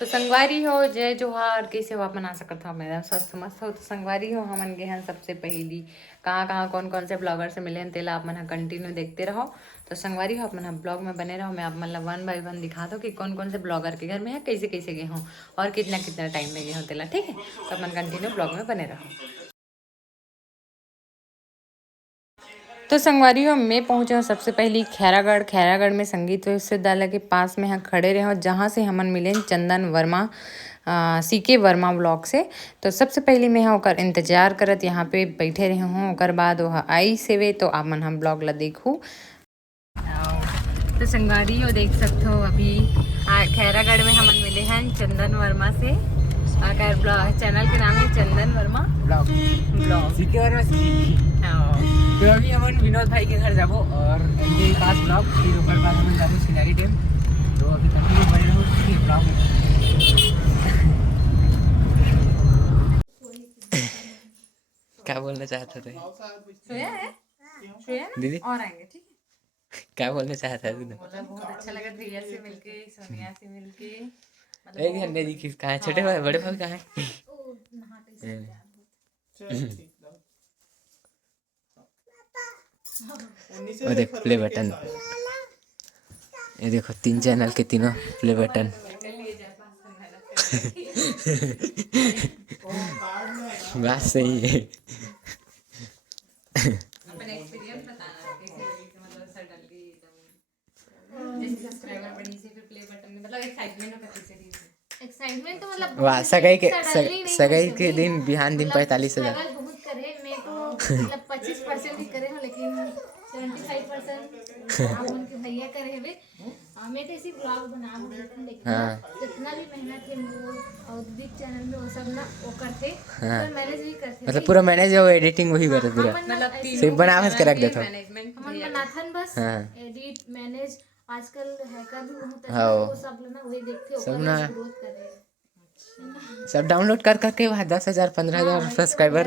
तो संगवारी हो जय जोहार, कैसे हो आप मना सकत हो मेरा स्वस्थ मस्त हो। तो संगवारी हो हमन गे हैं सबसे पहली कहाँ कहाँ कौन कौन से ब्लॉगर से मिले हैं तेला आप मन कंटिन्यू देखते रहो। तो संगवारी हो आप मन ब्लॉग में बने रहो। मैं आप मतलब 1 बाय 1 दिखा दो कि कौन कौन से ब्लॉगर के घर में है, कैसे कैसे गए हों और कितना कितना टाइम में गए हों तेला। ठीक है, तो अपन कंटिन्यू ब्लॉग में बने रहो। तो संगवारी हो मैं पहुंचे हूँ सबसे पहली खैरागढ़। खैरागढ़ में संगीत विश्वविद्यालय के पास में यहाँ खड़े रहे हो, जहाँ से हमन मिले चंदन वर्मा CK वर्मा ब्लॉग से। तो सबसे पहले मैं ओकर इंतजार करत यहाँ पे बैठे रहे हूँ। ओकर बाद वह आई सेवे तो आप मन हम ब्लॉग ला देखूँ। तो संगवारी हो देख सकते हो अभी खैरागढ़ में हमन मिले हैं चंदन वर्मा से। अगर ब्लॉग चैनल के नाम है चंदन वर्मा ब्लॉग CK वर्मा तो अभी हम विनोद भाई के घर जाबो और एनके पास ब्लॉग फिर ऊपर बाद हम जाबो सिनारी डैम। तो अभी कंटिन्यू बने रहो कि ब्लॉग में। क्या बोलना चाहता था? सोया है दीदी और आएंगे। ठीक है, क्या बोलना चाहता है तूने? बोला बहुत अच्छा लगा रिया से मिलके, सोनिया से मिलके। एक घंटे जी किस कहाँ है? छोटे भाई बड़े भाई कहाँ है? और देख प्ले बटन, ये देखो 3 चैनल के तीनों प्ले बटन। बात सही है। अपने एक्सपीरियंस बताना कैसे लगी, मतलब सडनली एकदम जैसे सब्सक्राइबर बनी से फिर प्ले बटन में, मतलब एक्साइटमेंट होता कैसे दी एक्साइटमेंट तो मतलब वाह सगाई के दिन बिहान दिन 45,000 बहुत करे। मैं तो मतलब 25% ही करे हूँ, लेकिन 75% आप उनके भैया करे हुए। मैं तो ऐसी ब्लॉग बना हूँ, लेकिन जितना भी मेहनत है वो और दीदी चैनल में वो सब ना वो करते, तो मैनेज भी करते, मतलब पूरा मैनेज और एडिटिंग वही करे पूरा, मतलब सिर्फ बनावट के रख देता हूँ। हम बनाथन बस एडिट मैनेज। आजकल हैकर भी बहुत हाँ वो सब ना वही देखते सब हो ना ग्रोथ करे। सब डाउनलोड कर करके वहाँ 10,000 15,000 सब्सक्राइबर।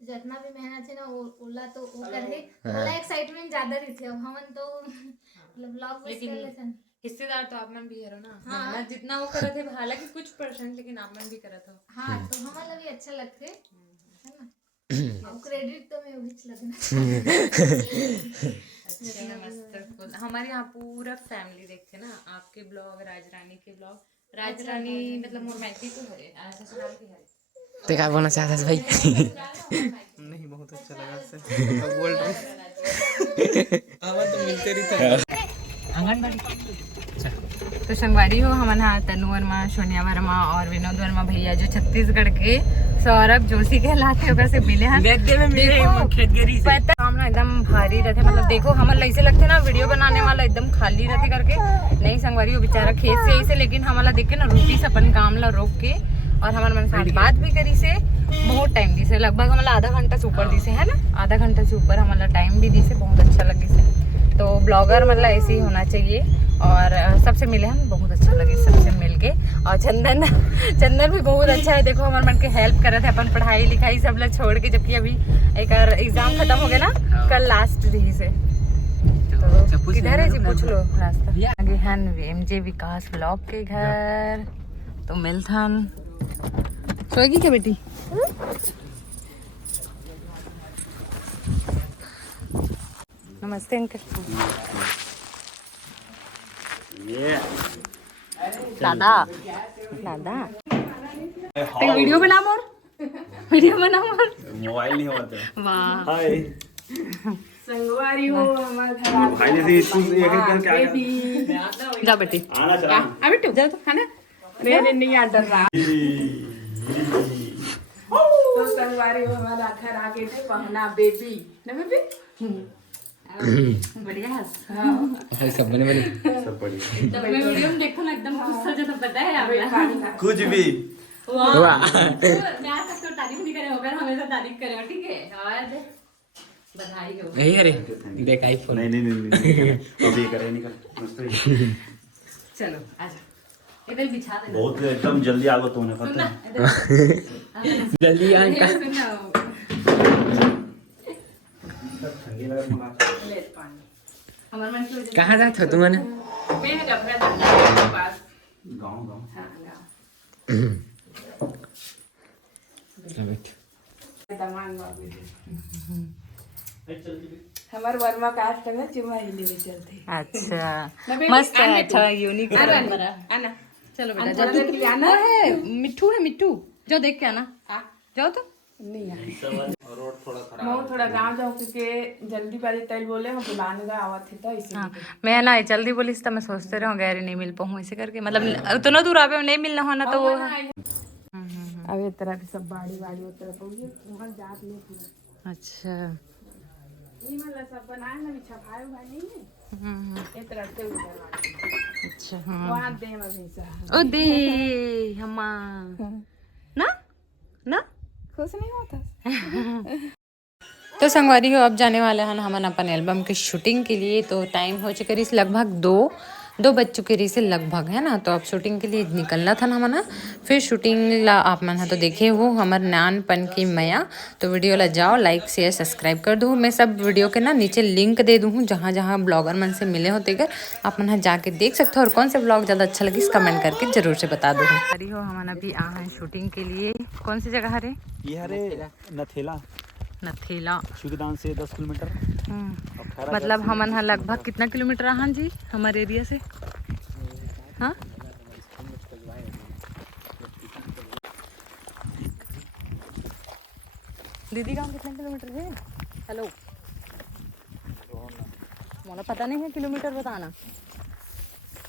जितना भी मेहनत है ना वो ओला तो वो करे, ओला एक्साइटमेंट ज्यादा रहती है। अब हमन तो मतलब ब्लॉग बस कर लेते हैं। हिस्सेदार तो आप मन भी है ना। मेहनत जितना वो करत है, हालांकि कुछ परसेंट, लेकिन आप मन भी करत हो। हाँ तो हमारा भी अच्छा लगते है ना। और क्रेडिट तो मैं भी लगना। अच्छा मस्त। हमारे यहाँ पूरा फैमिली देखते ना आपके ब्लॉग, राजरानी के ब्लॉग। राजरानी मतलब मोर मैथी को हरे ससुराल की हरे। तो क्या बोलना चाहता है भाई? नहीं बहुत अच्छा लगा सर बोल रहे आवाज तो मिलते रही आंगनबाड़ी। तो संगवारी हो हमन हा तनु वर्मा, सोनिया वर्मा और विनोद वर्मा भैया जो छत्तीसगढ़ के सौरभ जोशी कहलाते ओकर से मिले हैं। पता हम ना एकदम भारी रहते, मतलब देखो हमन ऐसे लगते ना वीडियो बनाने वाला एकदम खाली रहते करके। नहीं संगवारी हो बेचारा खेत से ऐसे, लेकिन हमारा देख के ना रोटी से अपन काम ला रोक के और हमारे मन साथ बात भी करी से बहुत टाइम दी से, लगभग हमारा आधा घंटा से ऊपर दी से है ना, आधा घंटा से ऊपर हमारा टाइम भी दी से। बहुत अच्छा लगी से। तो ब्लॉगर मतलब ऐसे ही होना चाहिए। और सबसे मिले हम बहुत अच्छा लगे सबसे मिलके। और चंदन भी बहुत अच्छा है। देखो हमारे मन के हेल्प कर रहे थे अपन पढ़ाई लिखाई सब लोग छोड़ के, जबकि अभी एक एग्जाम खत्म हो गया ना, कल लास्ट रही से। तो किधर है जी पूछ लो रास्ता। आगे हैं MJ विकास ब्लॉग के घर। तो मिलथन सोएगी क्या बेटी? नमस्ते अंकल। दादा दादा तो वीडियो बना मोर, वीडियो बना मोर। मोबाइल नहीं होता। वाह हाय संगवारी हो हमारा भाई ने स्कूल ये क्या जा बेटी आना चला आ बेटू जा तो खाना रे नहीं आ डर रहा। तो संगवारी हो हमारा घर आगे थे पहना बेबी ना बेबी बढ़िया भाई सब बने बने सब बढ़िया तब मैं वीडियो में देखो ना एकदम गुस्सा जो तो पता है आपका कुछ भी वाह मैं आज तक तो तारीफ नहीं करे होगा, हमेशा तारीफ करे हो। ठीक है और बधाई हो। यही अरे देख आईफोन। नहीं अभी करे नहीं कर मस्त। चलो आजा इधर बिछा दे। बहुत एकदम जल्दी आ गो तूने पता है जल्दी आ का ठंडी लगा ले पानी हमारे मन की वजह कहाँ जात हो तुमने? मैं डबरा के पास गाँव। हाँ गाँव। दमान बाबू जी। हमारे वर्मा कास्ट में चुमा ही ले चलते। अच्छा नबे मस्त है, आने अच्छा तू। यूनिक आना परंपरा। आना चलो बेटा आना जल्दी जल्दी आना है। मिट्टू है मिट्टू, जाओ देख के आना। आ, जाओ तो। नहीं आए मैं थोड़ा गाँव जाऊँ क्योंकि जल्दी बाजी तैल बोले हम बुलाने का आवा थे तो इसीलिए। हाँ मैं ना जल्दी बोली तो मैं सोचते रहो गैर नहीं मिल पाऊँ ऐसे करके, मतलब उतना दूर आवे नहीं मिलना होना तो वो। अब ये तरह की सब बाड़ी वाड़ी उतर पहुंचे वहाँ जात ले पूरा। अच्छा ये मतलब सब बनाए ना छपाए हुआ नहीं है ये तरह से उधर अच्छा हाँ। वहाँ दे में भैंसा ओ दे हमा ना ना खुश नहीं होता। तो संगवारी हो अब जाने वाले हैं हम अपन एल्बम की शूटिंग के लिए। तो टाइम हो चुका है लगभग दो बज चुके रही से लगभग है ना। तो अब शूटिंग के लिए निकलना था ना मना, फिर शूटिंग ला आप मन तो देखे हो हमार नानपन की मैया। तो वीडियो ला जाओ लाइक शेयर सब्सक्राइब कर दूँ। मैं सब वीडियो के ना नीचे लिंक दे दूँ जहाँ जहाँ ब्लॉगर मन से मिले होते कर आप मन जाके देख सकते हो। और कौन से ब्लॉग ज़्यादा अच्छा लगी कमेंट करके जरूर से बता दो। अरे हो हम अभी आ हैं शूटिंग के लिए। कौन सी जगह है ये हरे नथेला नथेला शुगदान से 10 किलोमीटर। मतलब हमन हा लगभग कितना किलोमीटर हाँ जी हमारे एरिया से। हाँ दीदी गाँव कितना किलोमीटर है? हेलो मोला पता नहीं है किलोमीटर बताना।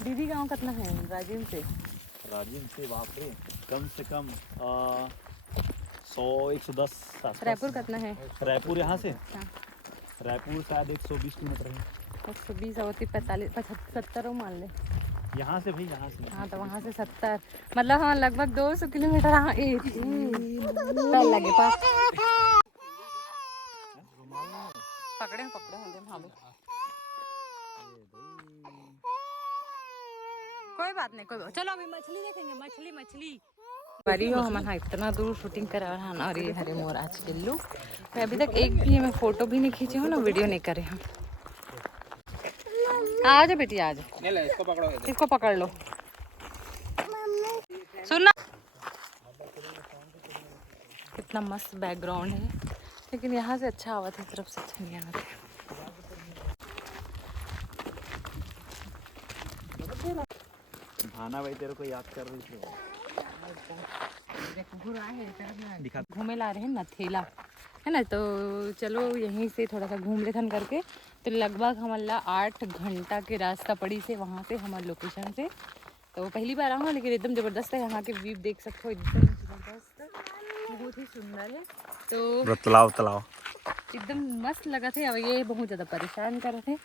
दीदी गाँव कितना है राजीव से? राजीव से बाप रे कम से कम 100-110। रायपुर कितना है? रायपुर यहाँ से हाँ। रायपुर शायद 120 किलोमीटर है। 120 और 45 75 मान ले। यहाँ से भाई यहाँ से। हाँ तो वहाँ से 70 मतलब हाँ लगभग 200 किलोमीटर। हाँ लगे पास पकड़े हाँ कोई बात नहीं कोई चलो अभी मछली देखेंगे। मछली बड़ी हो हमारा इतना दूर शूटिंग करा रहा ना। और ये हरे मोर आज के लुक मैं अभी तक एक भी मैं फोटो भी नहीं खींची हूँ ना वीडियो नहीं करे हम। आ जाओ बेटी आ जाओ इसको पकड़ लो। सुनना कितना मस्त बैकग्राउंड है लेकिन यहाँ से अच्छा आवाज है तरफ से अच्छा नहीं आवाज है। भाना भाई तेरे को याद कर रही थी। घूमे ला रहे हैं नथेला है ना। तो चलो यहीं से थोड़ा सा घूम लेथन करके। तो लगभग हमारा 8 घंटा के रास्ता पड़ी से वहाँ से हमारे लोकेशन से। तो पहली बार आऊँ लेकिन एकदम ज़बरदस्त है। यहाँ के व्यू देख सकते हो एकदम ज़बरदस्त बहुत ही सुंदर है। तो तालाब एकदम मस्त लगा थे। और ये बहुत ज़्यादा परेशान कर रहे थे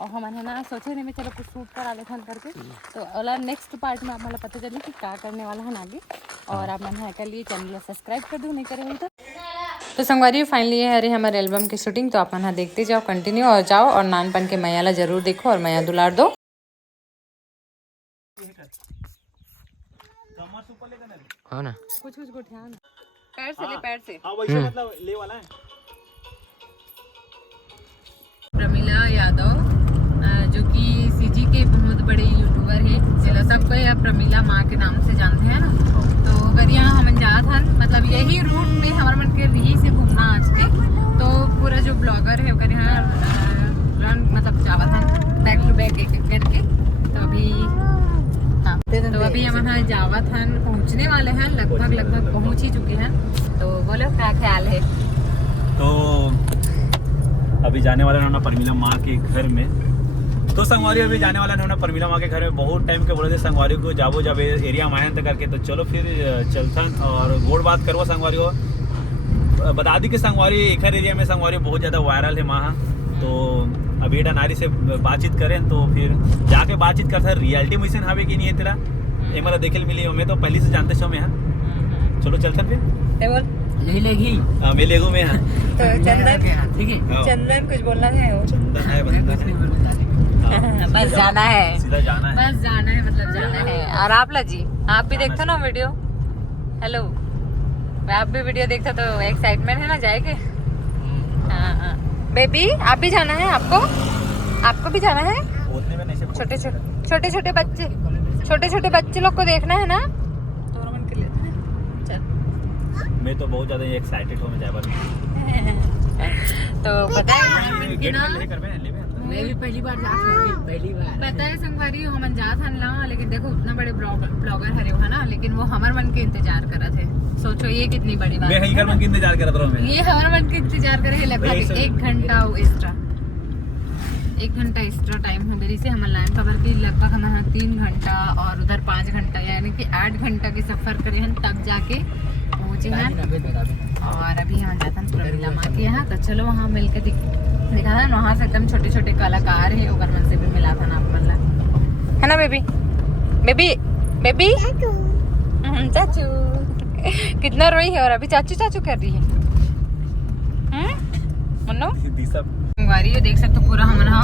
और हमारे ना सोचे नहीं मैं चलो कुछ शूट करा लेथन करके। तो अगला नेक्स्ट पार्ट में आप मतलब पता चले कि क्या करने वाला है आगे। और आप मन कर लिए चैनल सब्सक्राइब कर दो नहीं करे हुए तो संगवारी फाइनली है अरे हमारे एल्बम की शूटिंग। तो आप मन देखते जाओ कंटिन्यू और जाओ और नानपन के मैया ला जरूर देखो और मैया दुलार दो। हाँ ना कुछ ध्यान पैर से ले पैर से। हाँ वैसे मतलब ले वाला है। प्रमिला यादव जो कि सीजी के बहुत बड़े यूट्यूबर है। चलो सबको आप प्रमिला माँ के नाम से जानते हैं ना। तो अगर यहाँ हम जा था मतलब यही रूट में हमारे मन के यही से घूमना आज के। तो पूरा जो ब्लॉगर है अगर यहाँ रन मतलब जावा था बैक टू बैक एक करके। तो अभी हाँ तो अभी हम यहाँ जावा था पहुँचने वाले हैं लगभग पहुँच ही चुके हैं। तो बोलो क्या ख्याल है? तो अभी जाने वाला है ना परमीला माँ के घर में। तो संगवारी अभी जाने वाला है ना परमीला माँ के घर में। बहुत टाइम के बोले थे संगवारी को जाबो जब एरिया में आए करके। तो चलो फिर चलथन और गोड़ बात करवो संगवारी को बता दी कि संगवारी एक एरिया में संगवारी बहुत ज़्यादा वायरल है माँ। तो अभी एडा नारी से बातचीत करें तो फिर जाके बातचीत करता है रियलिटी मिशन हवे कि नहीं है तेरा ये मतलब देखे मिली मैं तो पहले से जानते छो मैं। हाँ चलो चलथन फिर ले लेगी मैं लेगू में। हाँ तो चंदन ठीक है चंदन कुछ बोलना है? चंदन है बंदा है। बस जाना है सीधा जाना है बस जाना है मतलब जाना है। और आप ला जी आप भी देखते ना वीडियो। हेलो आप भी वीडियो देखते तो एक्साइटमेंट है ना जाएंगे। हाँ बेबी आप भी जाना है? आपको भी जाना है? बोलने में नहीं से छोटे छोटे बच्चे छोटे छोटे बच्चे लोग को देखना है ना। मैं तो बहुत ज्यादा एक्साइटेड हूँ मैं तो पता है कि ना मैं भी पहली बार जा रही हूँ, पहली बार। पता है संगवारी हम जात हन ला, लेकिन देखो उतना बड़े ब्लॉगर हरे हो ना, लेकिन वो हमार मन के इंतजार करा थे। सोचो ये कितनी बड़ी बात मैं है। मन के इंतजार कर रहा हूँ। ये हमारे मन के इंतजार करे लगभग 1 घंटा एक्स्ट्रा, 1 घंटा एक्स्ट्रा टाइम हो गई से हमारे लाइन खबर की लगभग हमारा 3 घंटा और उधर 5 घंटा, यानी कि 8 घंटा के सफर करे हैं तब जाके पहुंचे हैं। और अभी हम जाते हैं प्रमिला माँ के यहाँ, तो चलो वहाँ मिलकर देखा था वहाँ से एकदम छोटे छोटे कलाकार है, ओकर मन से भी मिला था ना अपन, है ना बेबी बेबी बेबी चाचू कितना रोई है। और अभी चाचू चाचू कर रही है मन्नो संगवारी ये देख सकते हो पूरा हमारा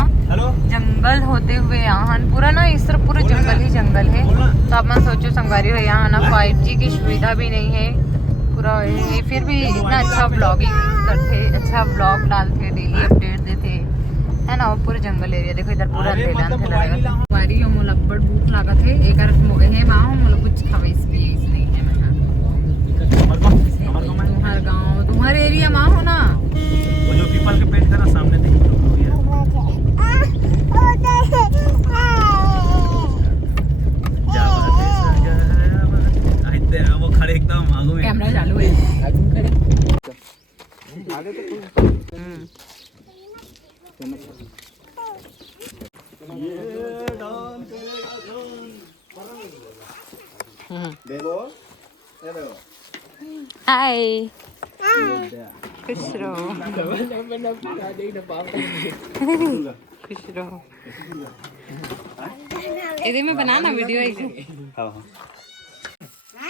जंगल होते हुए यहाँ पूरा ना इस तरफ पूरा जंगल ही जंगल है। तो आप मन सोचो संगवारी हो यहाँ ना 5G की सुविधा भी नहीं है पूरा है, फिर भी इतना अच्छा ब्लॉगिंग करते, अच्छा ब्लॉग डालते, डेली अपडेट देते है ना। वो पूरे जंगल एरिया देखो इधर पूरा अंधेरा अंधेरा संगवारी हो मोला बड़ भूख लागत है। एक है माँ मोला कुछ खवेस भी नहीं है तुम्हारे गाँव तुम्हारे एरिया माँ हो ना, वो जो पीपल के पेड़ था ना सामने देखो वो खड़े एकदम आगू में कैमरा चालू है। हाय खुश रहो खुश रहो। इधर में बनाना वीडियो एक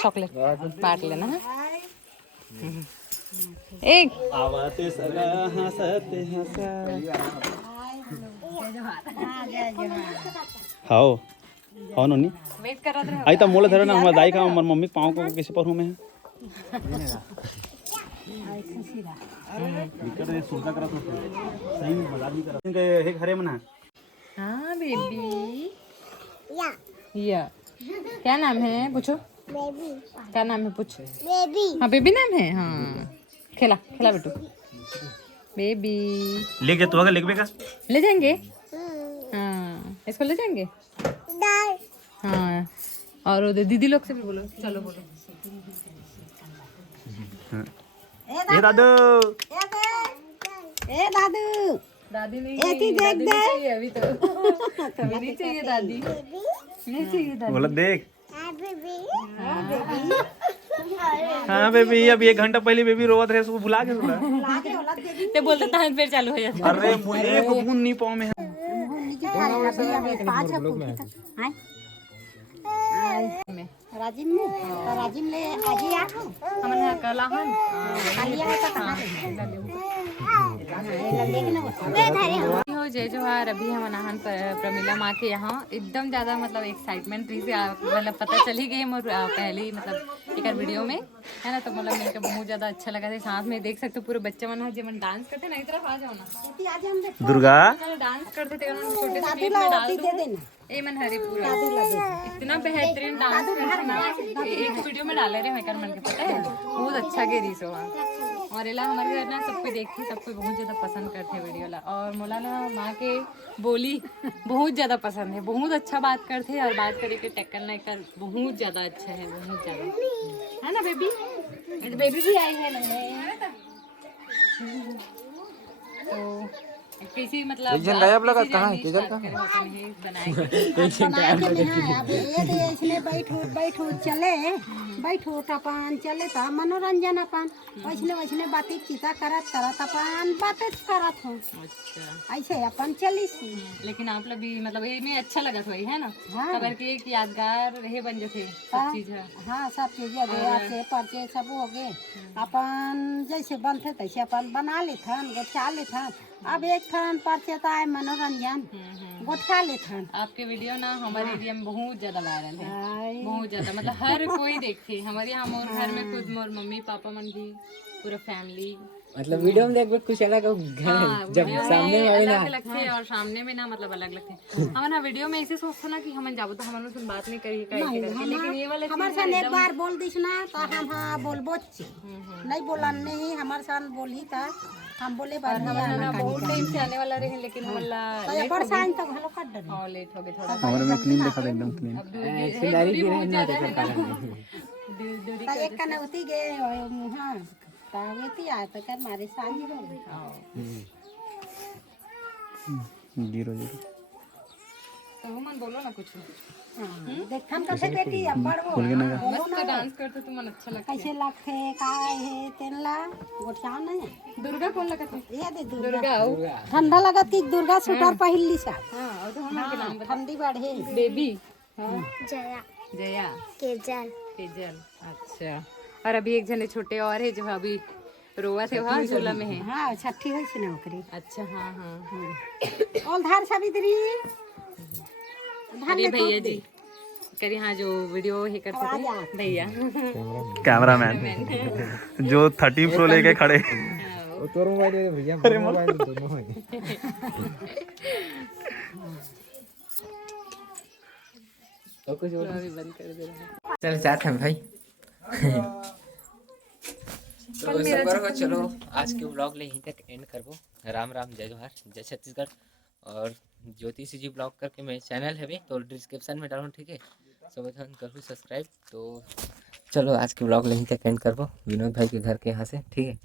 चॉकलेट बांट लेना है। एक आवाते सगा हंसते हंसा हाओ हाओ नोनी वेट कर रहा था। आई तो मोला धरे ना हमार दाई का हमार मम्मी पाँव को किसी पर हूँ मैं सही में मजा भी करा एक हरे मना। हाँ बेबी या क्या नाम है पूछो, क्या नाम है पूछ। बेबी हाँ बेबी नाम है। हाँ खेला खेला बेटू बेबी ले गया तू अगर लेके बेका ले जाएंगे। हाँ इसको ले जाएंगे। हाँ और उधर दीदी लोग से भी बोलो, चलो बोलो ए दादू ए दादू दादी नहीं दादी नहीं चाहिए अभी तो अभी नहीं चाहिए दादी नहीं चाहिए दादी। बोला देख हाँ बेबी अभी 1 घंटा पहले बेबी रोवत रहे उसको भुला के ते बोलते था फिर चालू हो जाता। अरे मुझे बूंद नहीं पाँव में राजिम ने राजिम ले आज ही आ हमने कला हन हो जय जोहार। अभी हम नहान प्रमिला माँ के यहाँ एकदम ज्यादा मतलब एक्साइटमेंट रही से मतलब पता चल ही गई मोर पहले ही मतलब एक वीडियो में है ना, तो मतलब मिलकर बहुत ज्यादा अच्छा लगा था। साथ में देख सकते हो पूरे बच्चे मन है जब डांस करते ना, इस तरफ आ जाओ ना दुर्गा डांस करते थे उन्होंने छोटे से क्लिप में डाल दो ए मन हरी पूरा इतना बेहतरीन डांस करते ना, एक वीडियो में डाले रहे मैं मन के पता है बहुत अच्छा के रीस हुआ। और इला हमारे घर ना सबको देखती सबको बहुत ज़्यादा पसंद करते वीडियो ला। और मौलाना माँ के बोली बहुत ज़्यादा पसंद है, बहुत अच्छा बात करते हैं और बात करे के टक्कर नहीं कर बहुत ज़्यादा अच्छा है, बहुत ज़्यादा है ना बेबी। बेबी भी आई है ना तो किसी मतलब गायब लगा कहाँ किधर का इसने बैठो बैठो चले बैठो अपन चले तो मनोरंजन अपन वैसने वैसने बातें चीता करत करत अपन बातें करत हो। अच्छा ऐसे अपन चली सी। लेकिन आप लोग भी मतलब ये में अच्छा लगा था है ना खबर के एक यादगार रहे बन जो थे सब चीज है। हाँ सब चीज हो गए आपसे पर्चे सब हो गए अपन जैसे बनते तैसे अपन बना लेथन गोठा लेथन। अब एक ठन पर्चे तो आए मनोरंजन गोठा लेथन। आपके वीडियो ना हमारे एरिया में बहुत ज्यादा वायरल है, बहुत ज्यादा मतलब हर कोई देखे हमारे यहाँ मोर घर में खुद मोर मम्मी पापा मन भी पूरा फैमिली मतलब वीडियो में देख कुछ अलग जब सामने में आवे ना अलग लगते और सामने में ना मतलब अलग लगते। हम ना वीडियो में ऐसे सोचते ना कि हम जाबो तो हम से बात नहीं करी करके, लेकिन ये वाले हमारे साथ एक बार बोल दिस ना तो हम हाँ बोलबो नहीं बोला नहीं हमारे साथ बोली था हम बोले बात ना बहुत टाइम से आने वाला रहे, लेकिन हमला तो बरसा तो घलो काट दे और लेट हो गए थोड़ा। हमारे में क्लीन देखा एकदम क्लीन। अब सिंगारी गिरे ना देख दूरी तो एक कने उती गए हां तावेती आए तो कर मारे सानी हो गई 0-0 तो मन बोलो ना कुछ। देखन कथे बेटी अब बड़ो मस्त डांस करते तो मन अच्छा लगता। कैसे लगथे काय है तेनला गोठा नहीं दुर्गा कौन लगत है? ये दे दुर्गा ठंडा लगत की दुर्गा स्वेटर पहनली सा हां, और तो हम के नाम ठंडी बढ़े बेबी जया जया केजल तेजल। अच्छा, और अभी एक जने छोटे और है जो अभी रोवा थे वहाँ झूला में है। हां छठी होई से नौकरी अच्छा हाँ हाँ। और धार सावित्री अरे भैया जी करी हाँ जो वीडियो ही करते थे भैया कैमरामैन जो 13 प्रो लेके खड़े। तोर मोबाइल है भैया, मोबाइल दोनों है। तो कुछ और अभी बंद कर दे रहा चल जाते हैं भाई। तो सब करो, चलो आज के ब्लॉग ले यहीं तक एंड करबो। राम राम, जय जोहार, जय छत्तीसगढ़। और ज्योतिषी जी ब्लॉग करके मेरे चैनल है भी तो डिस्क्रिप्शन में डालूँ, ठीक है। सब करो सब्सक्राइब। तो चलो आज के ब्लॉग ले यहीं तक एंड करबो विनोद भाई के घर के यहाँ से, ठीक है।